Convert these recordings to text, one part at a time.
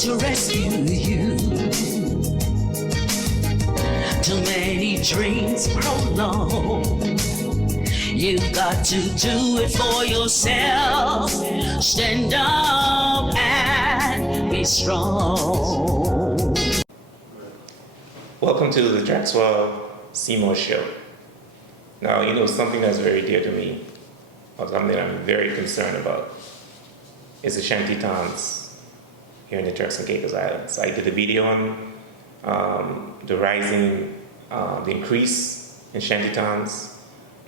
to rescue you. Too many dreams grow low. You've got to do it for yourself. Stand up and be strong. Welcome to the Draxwell Seymour Show. Now, you know, something that's very dear to me, or something I'm very concerned about, is the shanty towns here in the Turks and Caicos Islands. I did a video on the increase in shanty towns.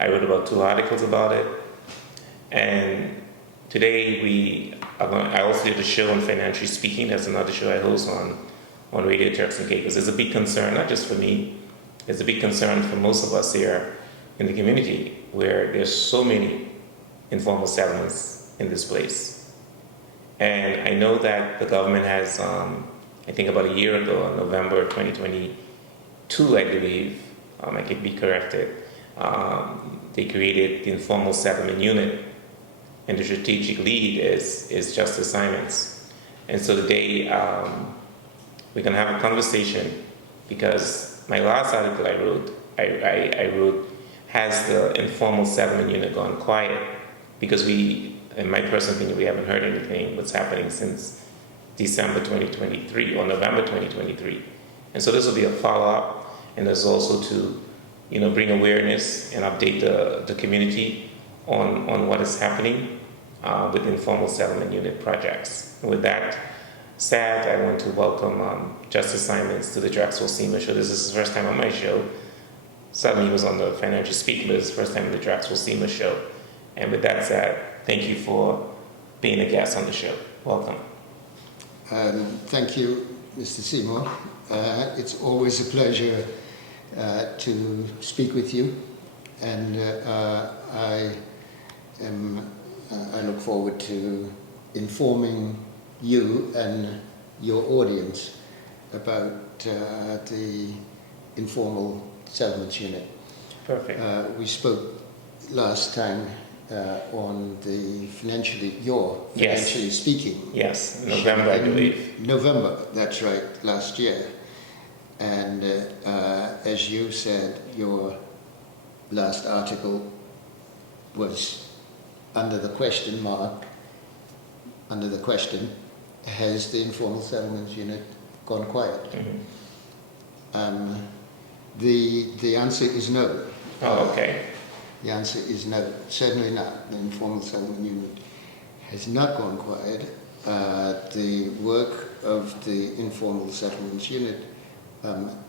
I wrote about 2 articles about it. And today I also did a show on Financially Speaking. That's another show I host on Radio Turks and Caicos. It's a big concern, not just for me, it's a big concern for most of us here in the community, where there's so many informal settlements in this place. And I know that the government has, I think about a year ago, in November 2022, I believe, I could be corrected, they created the Informal Settlement Unit, and the strategic lead is Justice Simons. And so today, we're going to have a conversation, because my last article I wrote, has the Informal Settlement Unit gone quiet? Because in my personal opinion, we haven't heard anything what's happening since December 2023 or November 2023. And so this will be a follow-up, and there's also to, you know, bring awareness and update the community on what is happening with Informal Settlement Unit projects. And with that said, I want to welcome Justice Simons to the Draxwell Seymour Show. This is his first time on my show. Suddenly he was on the Financial Speaking, but it's his first time on the Draxwell Seymour Show. And with that said, thank you for being a guest on the show. Welcome. Thank you, Mr. Seymour. It's always a pleasure to speak with you, and I look forward to informing you and your audience about the Informal Settlements Unit. Perfect. We spoke last time on the Financially Speaking. Yes, November, I believe. November, that's right, last year. And as you said, your last article was under the question, has the Informal Settlements Unit gone quiet? Mm-hmm. The answer is no. Oh, okay. The answer is no, certainly not. The Informal Settlement Unit has not gone quiet. The work of the Informal Settlements Unit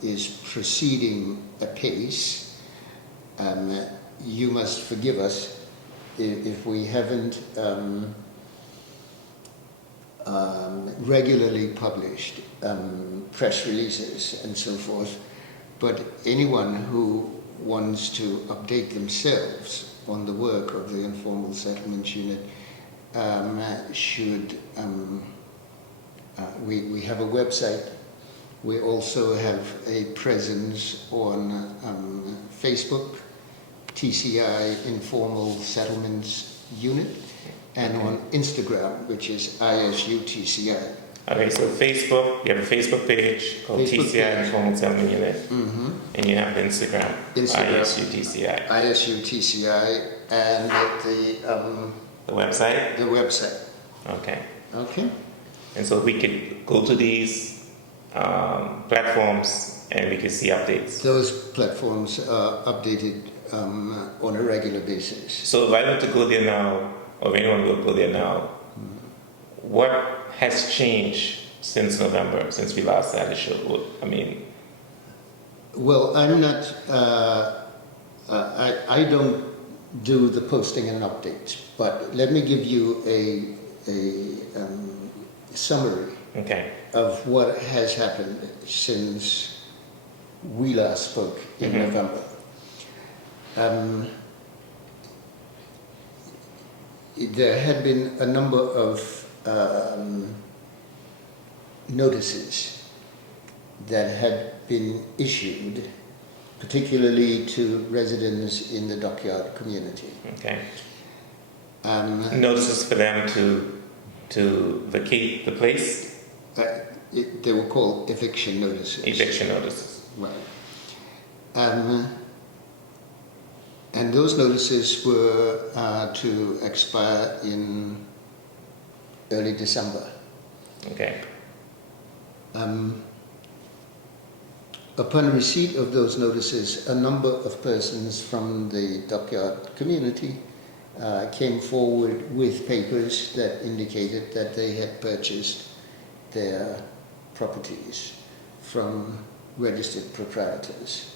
is proceeding apace. You must forgive us if we haven't regularly published press releases and so forth, but anyone who wants to update themselves on the work of the Informal Settlements Unit should, we have a website. We also have a presence on Facebook, TCI Informal Settlements Unit, and on Instagram, which is ISUTCI. Okay, so Facebook, you have a Facebook page called TCI Informal Settlement Unit, and you have Instagram, ISUTCI. ISUTCI, and the website? The website. Okay. Okay. And so we could go to these platforms and we could see updates. Those platforms are updated on a regular basis. So if I were to go there now, or if anyone will go there now, what has changed since November, since we last had a show? I mean, well, I'm not. I don't do the posting and updates, but let me give you a summary of what has happened since we last spoke in November. There had been a number of notices that had been issued, particularly to residents in the dockyard community. Okay. Notices for them to vacate the place? they were called eviction notices. Eviction notices. Right. And those notices were to expire in early December. Okay. Upon receipt of those notices, a number of persons from the dockyard community came forward with papers that indicated that they had purchased their properties from registered proprietors.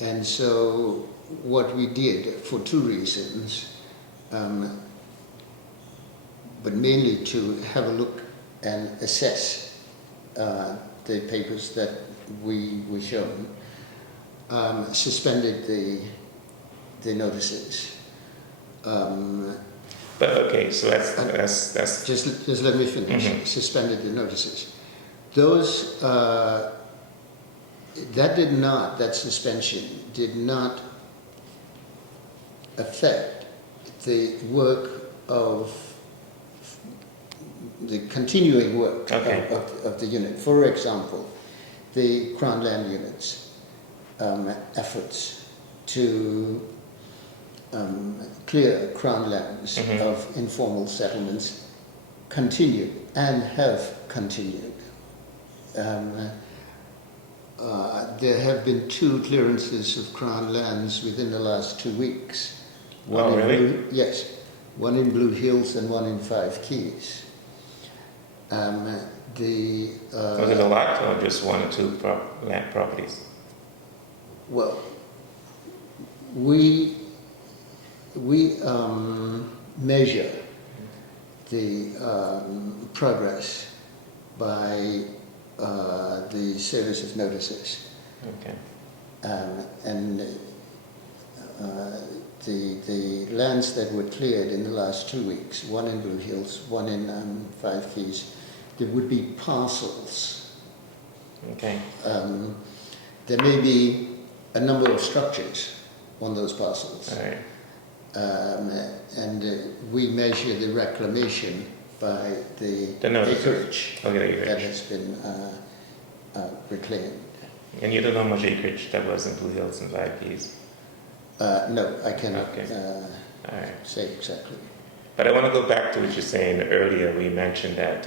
And so what we did, for two reasons, but mainly to have a look and assess the papers that we were shown, suspended the notices. But okay, so that's Just let me finish. Mm-hmm. Suspended the notices. Those that suspension did not affect the work of the continuing work Okay. of the unit. For example, the Crown Land Unit's efforts to clear Crown lands Mm-hmm. of informal settlements continued and have continued. There have been 2 clearances of Crown lands within the last 2 weeks. Oh, really? Yes, one in Blue Hills and one in Five Keys. was it a lot or just 1 or 2 land properties? Well, we measure the progress by the service of notices. Okay. And the lands that were cleared in the last 2 weeks, one in Blue Hills, one in Five Keys, there would be parcels. Okay. There may be a number of structures on those parcels. All right. And we measure the reclamation by the notices. acreage Okay, the acreage. that has been reclaimed. And you don't know how much acreage that was in Blue Hills and Five Keys? No, I cannot Okay. All right. say exactly. But I want to go back to what you're saying earlier. We mentioned that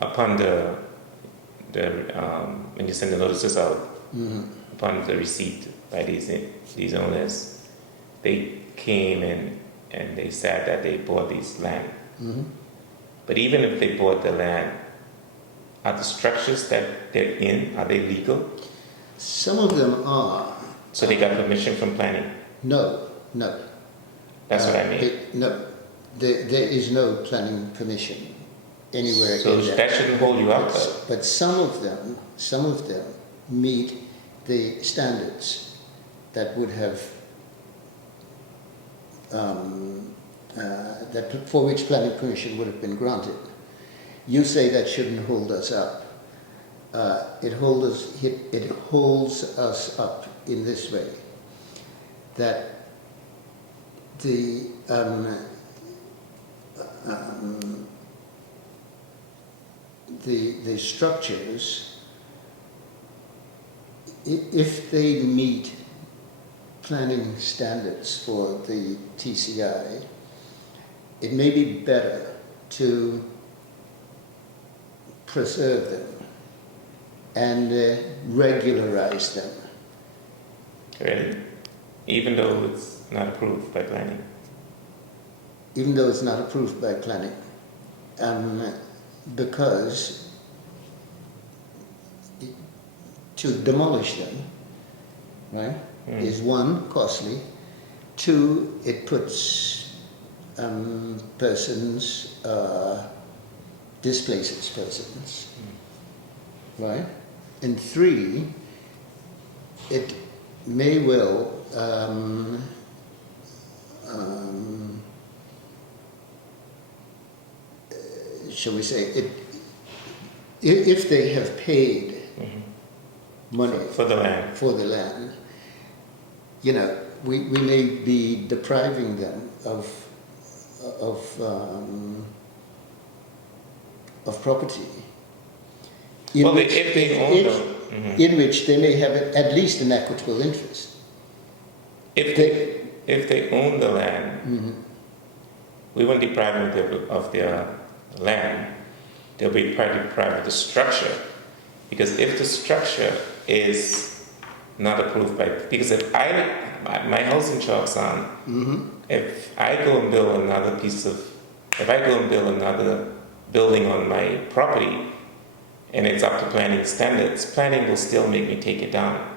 upon when you send the notices out, Mm-hmm. upon the receipt by these owners, they came in and they said that they bought these land. Mm-hmm. But even if they bought the land, are the structures that they're in, are they legal? Some of them are. So they got permission from planning? No. That's what I mean. No, there is no planning permission anywhere So in that shouldn't hold you up. But some of them meet the standards that would have for which planning permission would have been granted. You say that shouldn't hold us up. It holds us up in this way, that the structures, if they meet planning standards for the TCI, it may be better to preserve them and regularize them. Really? Even though it's not approved by planning? Even though it's not approved by planning. Because to demolish them, right, is 1, costly, 2, it puts persons, displaces persons, right, and 3, it may well shall we say, if they have paid money For the land. for the land, you know, we may be depriving them of of property Well, if they own them, in which they may have at least an equitable interest. if they own the land, we won't deprive them of their land. They'll be deprived of the structure, because if the structure is not approved by, because if my house in Turks, if I go and build another building on my property, and it's up to planning standards, planning will still make me take it down.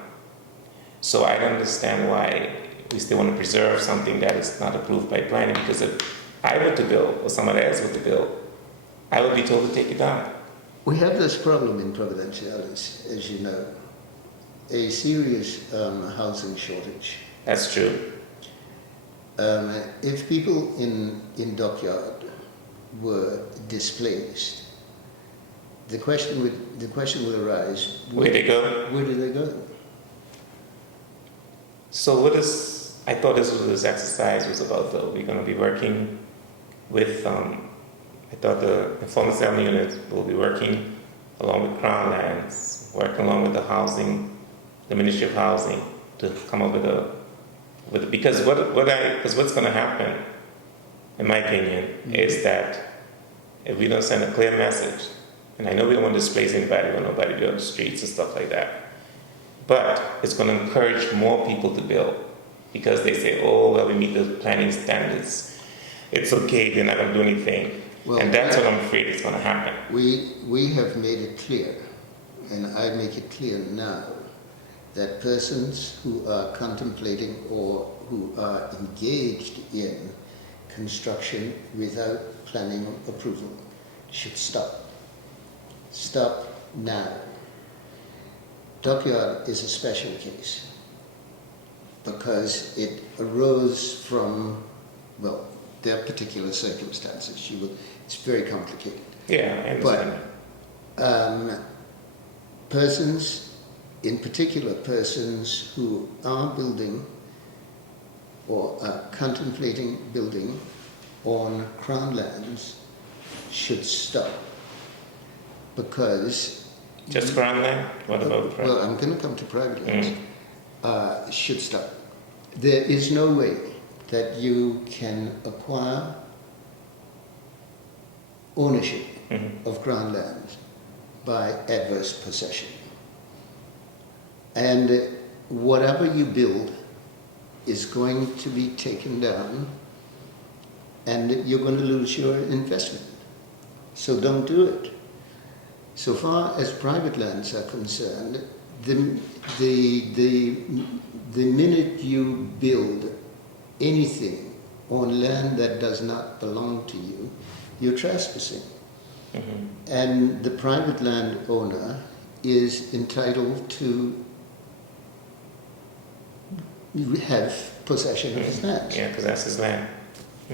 So I don't understand why we still want to preserve something that is not approved by planning, because if I were to build, or somebody else were to build, I would be told to take it down. We have this problem in Providenciales, as you know, a serious housing shortage. That's true. If people in Dockyard were displaced, the question would arise: Where they go? Where do they go? So I thought this exercise was about, though. We're going to be working with, I thought the informal settlement unit will be working along with Crown Lands, working along with the Ministry of Housing, to come up because what's going to happen, in my opinion, is that if we don't send a clear message, and I know we don't want to displace anybody, we want nobody to be on the streets and stuff like that, but it's going to encourage more people to build, because they say, oh, well, we meet the planning standards, it's okay, they're not going to do anything. Well, and that's what I'm afraid is going to happen. We have made it clear, and I make it clear now, that persons who are contemplating or who are engaged in construction without planning approval should stop. Stop now. Dockyard is a special case because it arose from, well, their particular circumstances. It's very complicated. Yeah, I understand. But persons, in particular persons who are building or are contemplating building on Crown lands should stop, because... Just Crown land? What about private? Well, I'm going to come to private lands. Should stop. There is no way that you can acquire ownership of Crown lands by adverse possession. And whatever you build is going to be taken down, and you're going to lose your investment. So don't do it. So far as private lands are concerned, the minute you build anything on land that does not belong to you, you're trespassing. And the private land owner is entitled to have possession of his land. Yeah, because that's his land.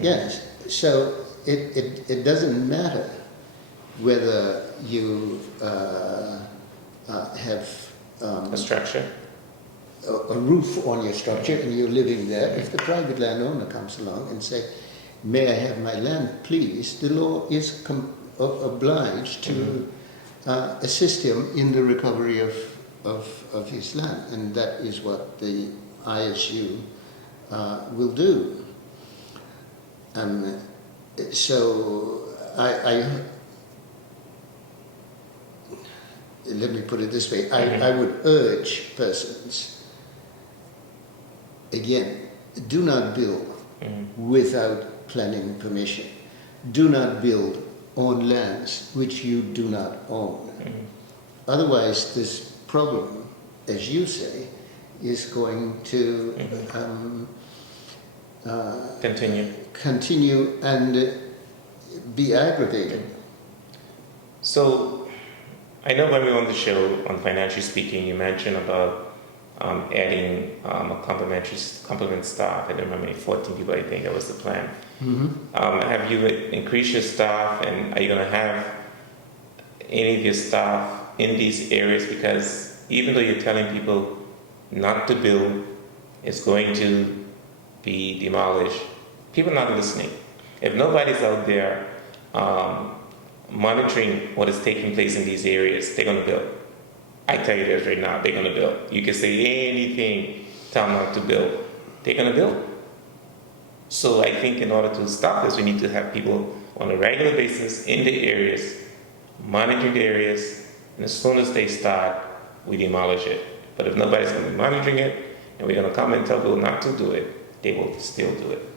Yes. So it doesn't matter whether you have A structure. a roof on your structure and you're living there. If the private landowner comes along and say, "May I have my land, please?" the law is obliged to assist him in the recovery of his land, and that is what the ISU will do. So let me put it this way, I would urge persons, again, do not build without planning permission. Do not build on lands which you do not own. Otherwise, this problem, as you say, is going to continue and be aggravated. So, I know when we were on the show, on Financially Speaking, you mentioned about adding a complement staff. I don't remember, 14 people, I think that was the plan. Have you increased your staff, and are you going to have any of your staff in these areas? Because even though you're telling people not to build, it's going to be demolished, people are not listening. If nobody's out there monitoring what is taking place in these areas, they're going to build. I tell you this right now, they're going to build. You can say anything, tell them not to build. They're going to build. So I think in order to stop this, we need to have people on a regular basis in the areas, monitoring the areas, and as soon as they start, we demolish it. But if nobody's going to be monitoring it, and we're going to come and tell people not to do it, they will still do it.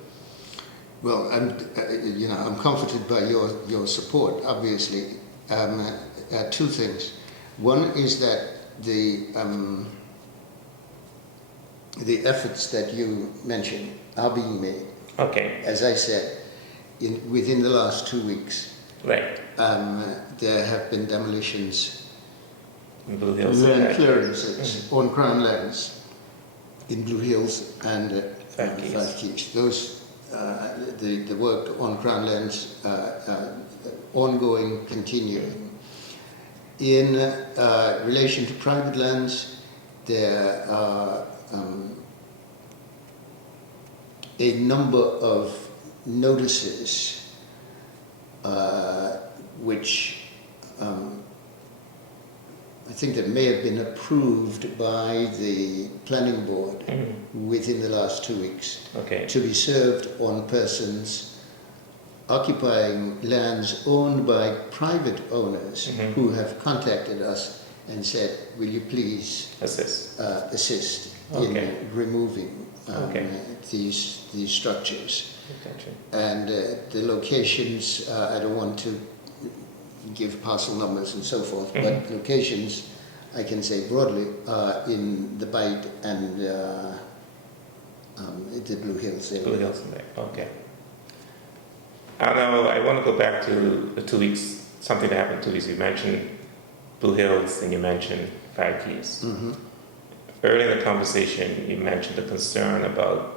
Well, I'm comforted by your support, obviously. Two things. One is that the efforts that you mentioned are being made. Okay. As I said, within the last 2 weeks, Right. there have been demolitions, In Blue Hills. land clearances on Crown lands in Blue Hills and Five Keys. Five Keys. Those, the work on Crown lands, ongoing, continuing. In relation to private lands, there are a number of notices which I think that may have been approved by the planning board within the last 2 weeks, Okay. to be served on persons occupying lands owned by private owners who have contacted us and said, will you please Assist. assist Okay. in removing Okay. these structures. Gotcha. And the locations, I don't want to give parcel numbers and so forth, but locations, I can say broadly, are in the Bight and the Blue Hills area. Blue Hills and back. Okay. I know. I want to go back to the 2 weeks. Something that happened 2 weeks. You mentioned Blue Hills and you mentioned Five Keys. Early in the conversation, you mentioned the concern about,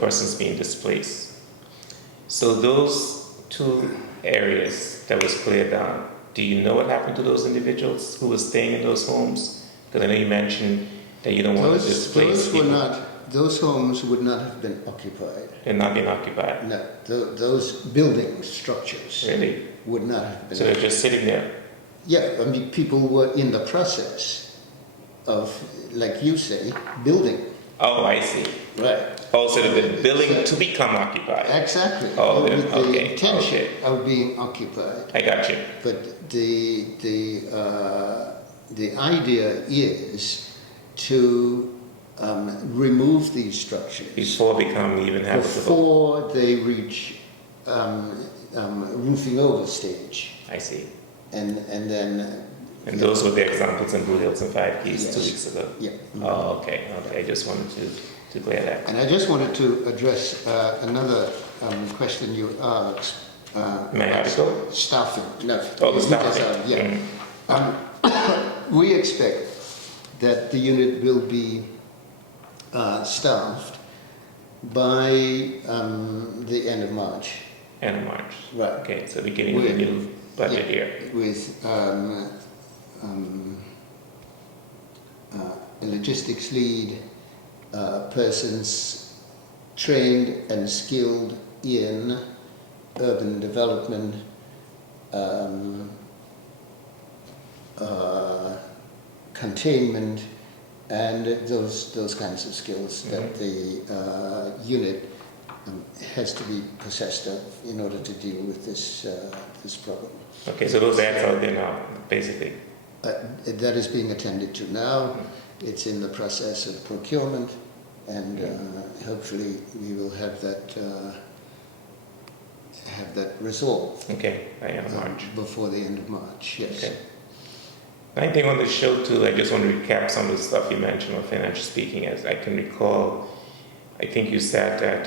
persons being displaced. So those 2 areas that was cleared down, do you know what happened to those individuals who were staying in those homes? Because I know you mentioned that you don't want to displace people. Those homes would not have been occupied. They're not being occupied. No, those buildings, structures, Really? would not have been So they're occupied. just sitting there. Yeah, I mean, people were in the process of, like you say, building. Oh, I see. Right. Oh, so they're building to become occupied. Exactly. Oh, with the okay, intention okay. of being occupied. I got you. But the idea is to remove these structures Before becoming even habitable. before they reach roofing over stage, I see. and then. And those were the examples in Blue Hills and Five Keys Yes. 2 weeks ago. Yeah. Oh, okay. I just wanted to clear that. And I just wanted to address another question you asked. May I article? Staffing. No. Oh, the staffing. Yeah. We expect that the unit will be staffed by the end of March. End of March. Right. Okay, so beginning of the new budget Yeah, year. with a logistics lead, persons trained and skilled in urban development, containment, and those kinds of skills that the unit has to be possessed of in order to deal with this problem. Okay, so those ads out there now, basically. That is being attended to now. It's in the process of procurement, and hopefully we will have that resolved Okay, by end of March. before the end of March. Yes. Okay. I think on the show too, I just want to recap some of the stuff you mentioned on financial speaking. As I can recall, I think you said that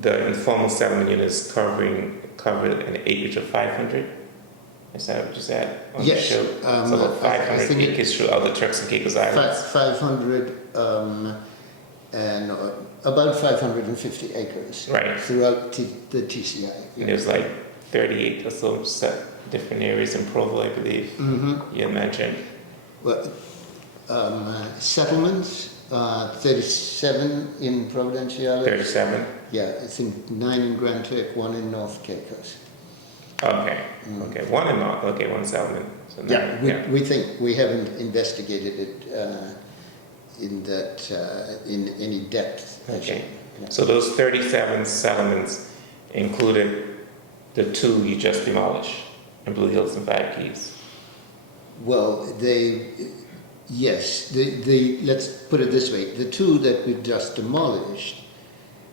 the informal settlement units covered an acreage of 500. Is that what you said on Yes, the show? So about 500 think acres throughout the Turks and Caicos Islands. 500 and about 550 acres Right. throughout the TCI. And there's like 38 or so different areas in Provo, I believe. You mentioned. Well, settlements, 37 in Providenciales. 37. Yeah, I think 9 in Grand Turk, 1 in North Caicos. Okay, okay, one amount, okay, one settlement. So now, Yeah, we think we haven't investigated it in that in any depth. Okay. Yeah. So those 37 settlements included the two you just demolished in Blue Hills and Five Keys. Well, yes, let's put it this way: the two that we've just demolished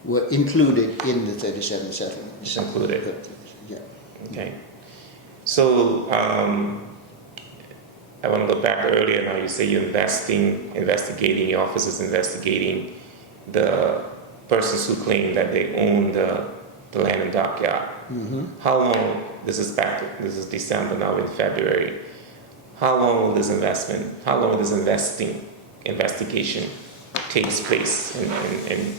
were included in the 37 settlements. Included. Yeah. Okay. So I want to go back earlier. Now you say you're investigating. Your office is investigating the persons who claim that they own the land and dockyard. Mm-hmm. How long? This is December now. In February. How long will this investigation takes place? And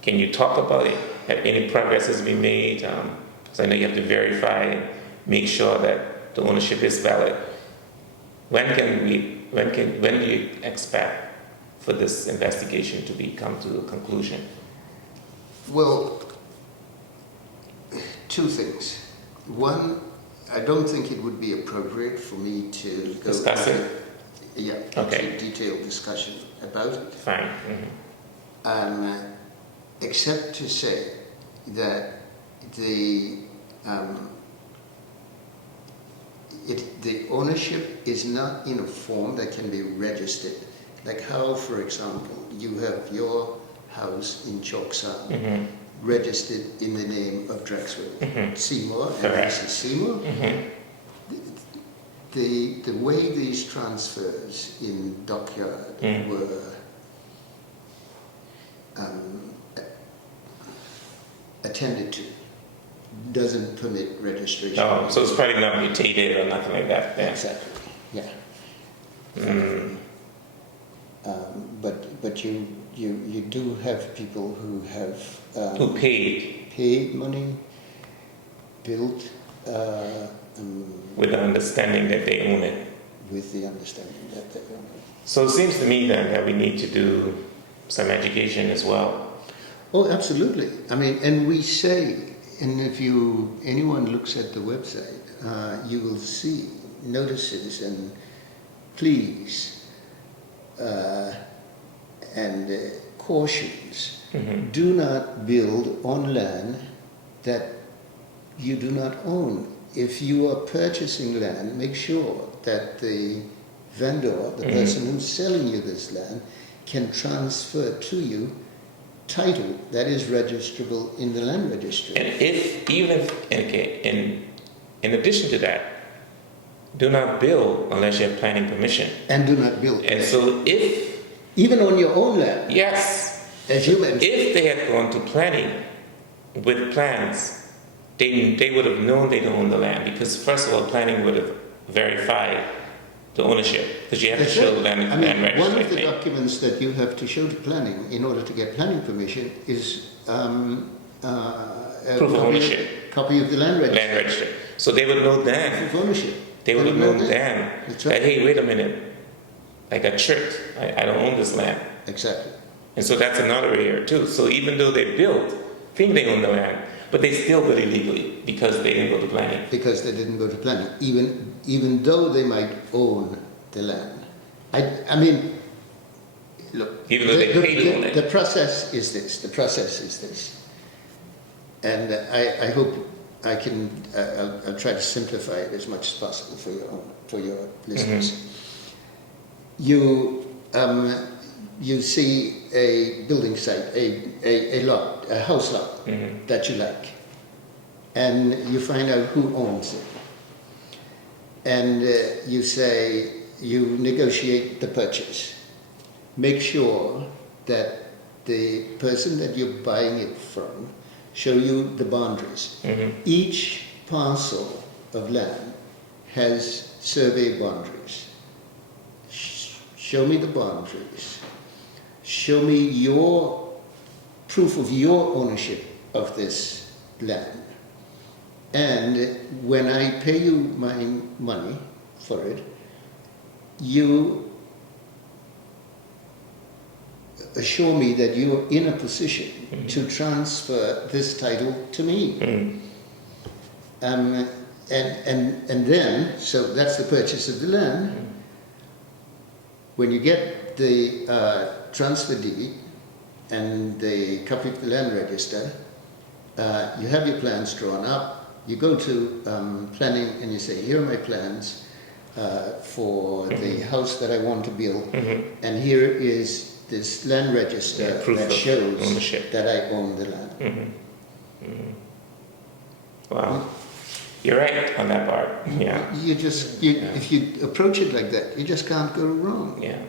can you talk about it? Have any progress has been made? Because I know you have to verify and make sure that the ownership is valid. When do you expect for this investigation to come to a conclusion? Well, two things. One, I don't think it would be appropriate for me to go Discuss it? Yeah, Okay. into detailed discussion about it. Fine. Mm-hmm. Except to say that the ownership is not in a form that can be registered. Like how, for example, you have your house in Chalkside Mm-hmm. registered in the name of Drexel Seymour and Correct. Mrs. Seymour. Mm-hmm. The way these transfers in Dockyard were attended to doesn't permit registration. Oh, so it's probably not mutated or nothing like that. Yeah. Exactly. Yeah. Mm. But you do have people who have Who paid paid money, built with the understanding that they own it. with the understanding that they own it. So it seems to me then that we need to do some education as well. Oh, absolutely. I mean, and we say, and if anyone looks at the website, you will see notices and pleas and cautions. Mm-hmm. Do not build on land that you do not own. If you are purchasing land, make sure that the vendor, the person who's selling you this land, can transfer to you title that is registrable in the land registry. And in addition to that, do not build unless you have planning permission. And do not build. And so Even on your own land, yes, as you mentioned. if they had gone to planning with plans, they would have known they don't own the land, because first of all, planning would have verified the ownership, because you have to show land registry. One of the documents that you have to show to planning in order to get planning permission is Proof of ownership. Copy of the land registry. Land registry. So they would know then. Proof of ownership. They would have known then That's that, right. hey, wait a minute, I got tricked. I don't own this land. Exactly. And so that's another area too. So even though they built, think they own the land, but they still built illegally because they didn't go to planning. Because they didn't go to planning, even though they might own the land. I mean, look. Even though they paid to own it. The process is this. The process is this. And I hope I can. I'll try to simplify it as much as possible for your listeners. You see a building site, a lot, a house lot that you like, and you find out who owns it, and you negotiate the purchase. Make sure that the person that you're buying it from show you the boundaries. Each parcel of land has survey boundaries. Show me the boundaries. Show me your proof of your ownership of this land. And when I pay you my money for it, you assure me that you're in a position to transfer this title to me. and then, so that's the purchase of the land. When you get the transfer deed and the copy of the land register, you have your plans drawn up. You go to planning and you say, here are my plans for the house that I want to build, and here is this land register that shows ownership. that I own the land. Wow. You're right on that part. Yeah. If you approach it like that, you just can't go wrong. Yeah.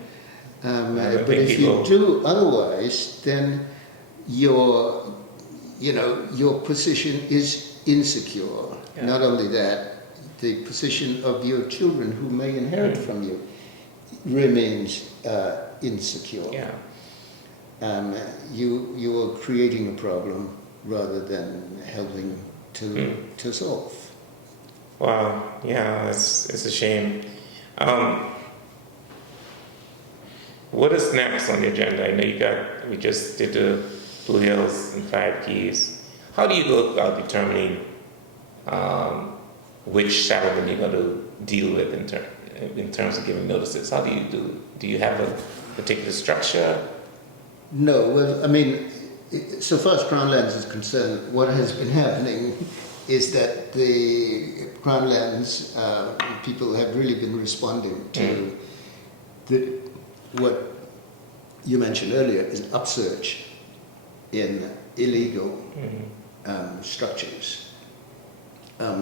But if you do otherwise, then your position is insecure. Yeah. Not only that, the position of your children who may inherit from you remains insecure. Yeah. You are creating a problem rather than helping to solve. Wow. Yeah, it's a shame. What is next on the agenda? I know we just did the Blue Hills and 5 Keys. How do you go about determining which settlement you're going to deal with in terms of giving notices? How do you do you have a particular structure? No, well, I mean, so far as Crown Lands is concerned, what has been happening is that the Crown Lands people have really been responding to what you mentioned earlier is an upsurge in illegal structures.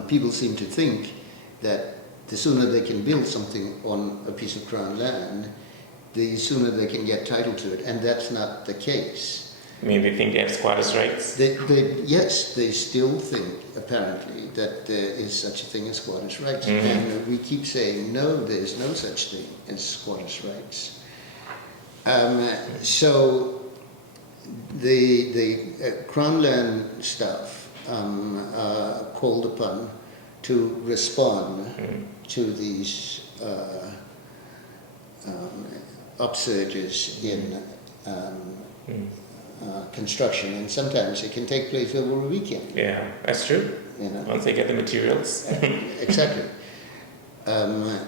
People seem to think that the sooner they can build something on a piece of Crown land, the sooner they can get title to it, and that's not the case. I mean, they think they have squatters' rights? Yes, they still think, apparently, that there is such a thing as squatters' rights. And we keep saying, no, there's no such thing as squatters' rights. So the Crown Land staff are called upon to respond to these upsurges in construction, and sometimes it can take place over a weekend. Yeah, that's true. You know? Once they get the materials. Exactly. And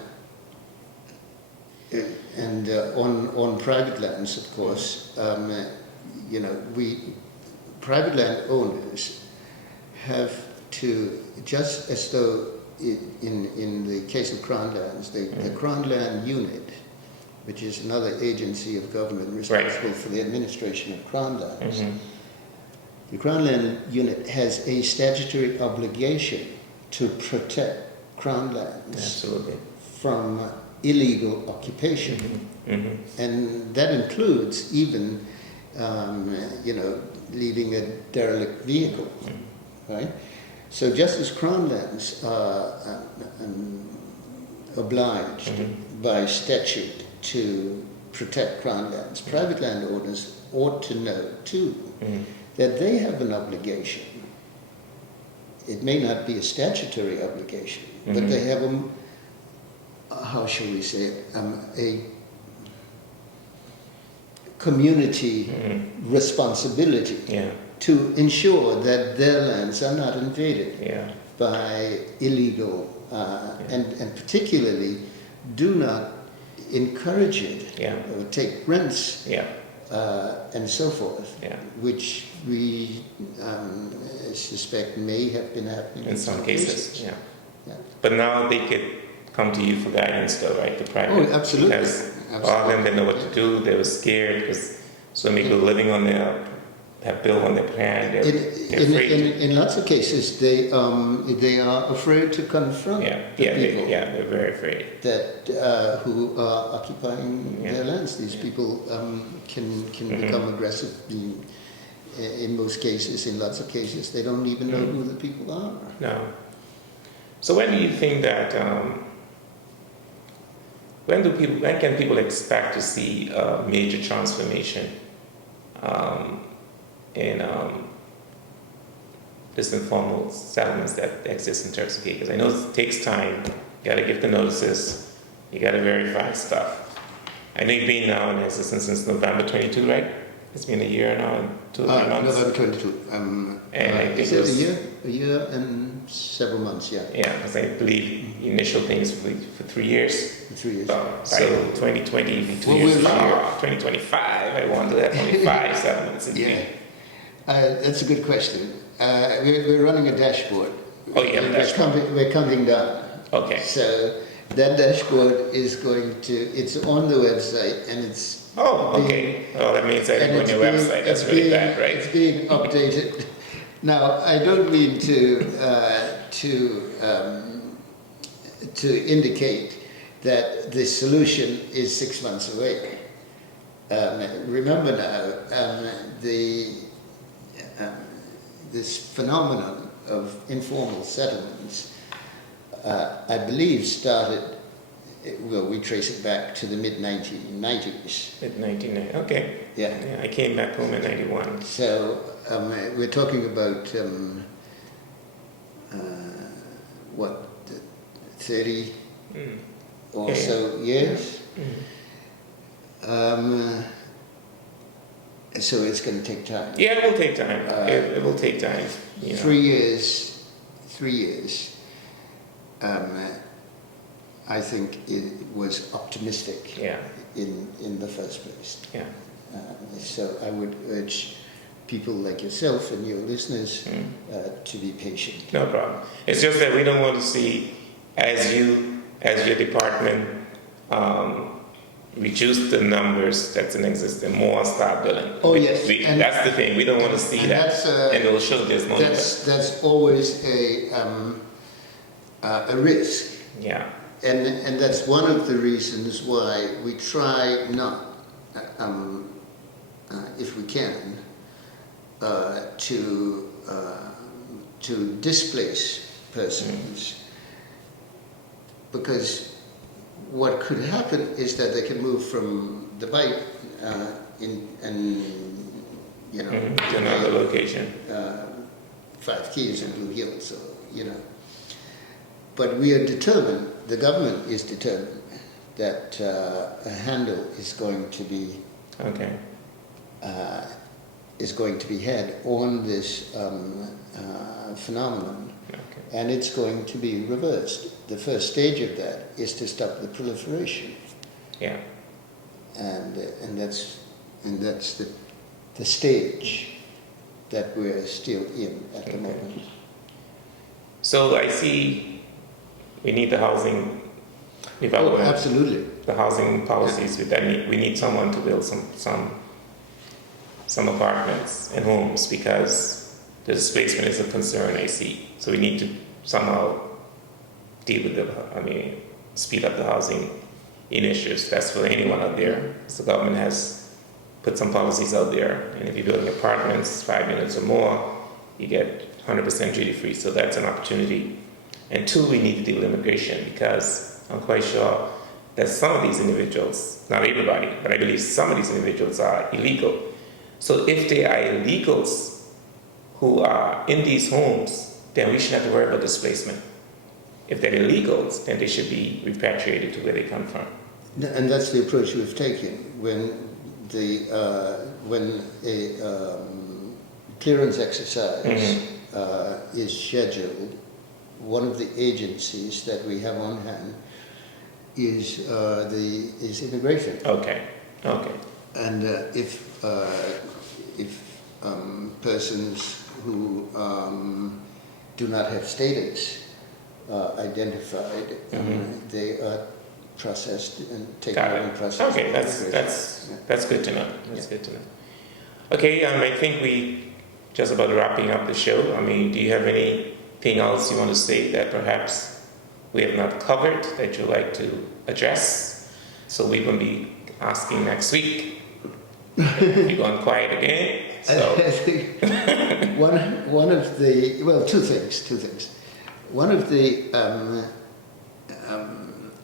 on private lands, of course, private land owners have to, just as though in the case of Crown Lands, the Crown Land Unit, which is another agency of government responsible for the administration of Crown Lands, the Crown Land Unit has a statutory obligation to protect Crown Lands from illegal occupation. And that includes even, leaving a derelict vehicle, right? So just as Crown Lands are obliged by statute to protect Crown Lands, private landowners ought to know too that they have an obligation. It may not be a statutory obligation, but they have how shall we say it, a community responsibility to ensure that their lands are not invaded by illegal, and particularly do not encourage it or take rents and so forth, which we suspect may have been happening in some cases. But now they could come to you for guidance though, right? The private. Oh, absolutely. Because all of them didn't know what to do. They were scared because so many people living on their, have built on their plan. They're afraid. In lots of cases, they are afraid to confront the people. They're very afraid. That who are occupying their lands. These people can become aggressive. In most cases, in lots of cases, they don't even know who the people are. No. So when do you think that? When can people expect to see a major transformation in this informal settlements that exist in Turks and Caicos? I know it takes time. You got to give the notices. You got to verify stuff. I know you've been now in existence since November 22, right? It's been a year now and 2 or 3 months. November 22. And I think is it a year and several months, yeah. Yeah, because I believe the initial things for 3 years. 3 years. By So, 2020, even 2 Well, years we're from running- now, 2025, I want to have 25 settlements in yeah, here. that's a good question. We're running a dashboard. Oh, yeah, dashboard. We're counting down. Okay. So that dashboard is it's on the website and it's Oh, okay. Well, that means I and didn't go on it's your being- website. That's it's really being- bad, right? It's being updated. Now, I don't mean to indicate that the solution is 6 months away. Remember now, this phenomenon of informal settlements, I believe started, well, we trace it back to the mid-1990s. Mid-1990. Okay. Yeah. I came back home in 91. So we're talking about, 30 or so years. So it's going to take time. Yeah, it will take time. It will take time. You know. 3 years. 3 years. I think it was optimistic. Yeah. In the first place. Yeah. So I would urge people like yourself and your listeners to be patient. No problem. It's just that we don't want to see, as your department, reduce the numbers that's in existence, more start billing. Oh, yes. That's the thing. We don't want to see and that. that's, And it'll show there's no that's always a risk. Yeah. And that's one of the reasons why we try not, if we can, to displace persons, because what could happen is that they can move from the bite To another location. 5 Keys in Blue Hills, or. But we are determined, the government is determined, that a handle is going to be Okay. had on this phenomenon, Okay. and it's going to be reversed. The first stage of that is to stop the proliferation, Yeah. and that's the stage that we're still in at the moment. So I see we need the housing Oh, development, absolutely. the housing policies. We need someone to build some apartments and homes, because the displacement is a concern I see. So we need to somehow deal with speed up the housing initiatives. That's for anyone out there. So the government has put some policies out there, and if you're building apartments 5 units or more, you get 100% duty free. So that's an opportunity. And 2, we need to deal with immigration, because I'm quite sure that some of these individuals, not everybody, but I believe some of these individuals are illegal. So if they are illegals who are in these homes, then we shouldn't have to worry about displacement. If they're illegals, then they should be repatriated to where they come from. And that's the approach we've taken when a clearance exercise is scheduled. One of the agencies that we have on hand is immigration. Okay. And if persons who do not have status identified, they are processed and taken Got over and it. processed. Okay, that's good to know. That's good to know. Okay, I think we just about wrapping up the show. Do you have anything else you want to say that perhaps we have not covered that you'd like to address? So we will be asking next week. You're going quiet again. So one of the, well, two things. One of the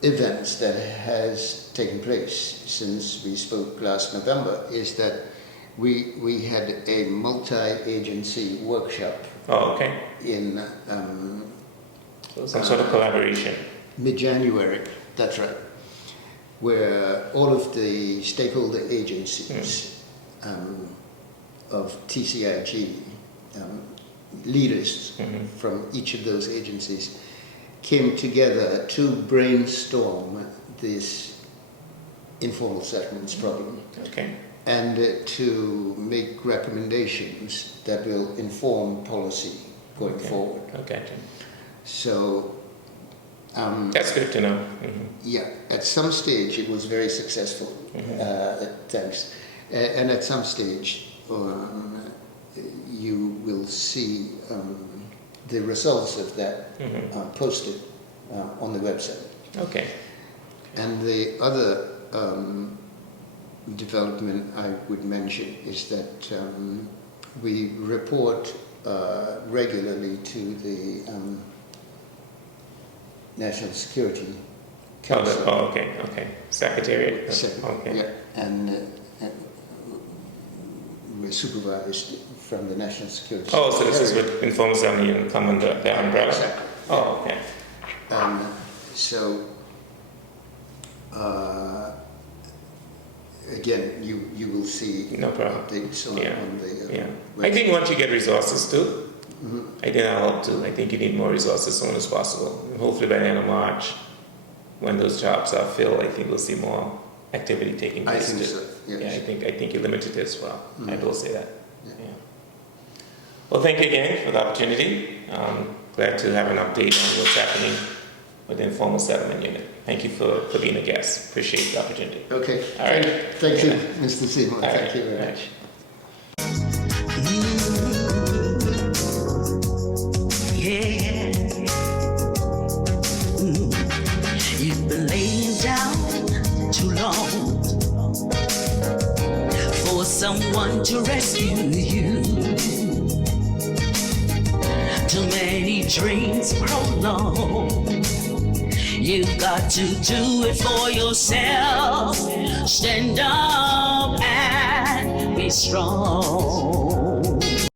events that has taken place since we spoke last November is that we had a multi-agency workshop. Oh, okay. In So some sort of collaboration. Mid-January, that's right, where all of the stakeholder agencies of TCIG leaders from each of those agencies came together to brainstorm this informal settlements problem. Okay. And to make recommendations that will inform policy going forward. Okay. So, that's good to know. yeah, at some stage it was very successful, thanks. And at some stage you will see the results of that posted on the website. Okay. And the other development I would mention is that we report regularly to the National Security Council. Okay. Secretariat. Okay. Yeah, and we're supervised from the National Security. Oh, so this is what informal settlement unit come under their umbrella. Exactly. Oh, okay. So. Again, you will see No problem. updates on the Yeah. website. I think once you get resources too, I think that'll help too. I think you need more resources as soon as possible. And hopefully by the end of March, when those jobs are filled, I think we'll see more activity taking I place think too. so, yes. Yeah, I think you're limited as well. I will say that. Yeah. Yeah. Well, thank you again for the opportunity. Glad to have an update on what's happening with the informal settlement unit. Thank you for being a guest. Appreciate the opportunity. Okay. All right. Thank you, Mr. Seymour. All Thank right. you very All much. Yeah. You've been laying down too long for someone to rescue you. Too many dreams prolong. You've got to do it for yourself. Stand up and be strong.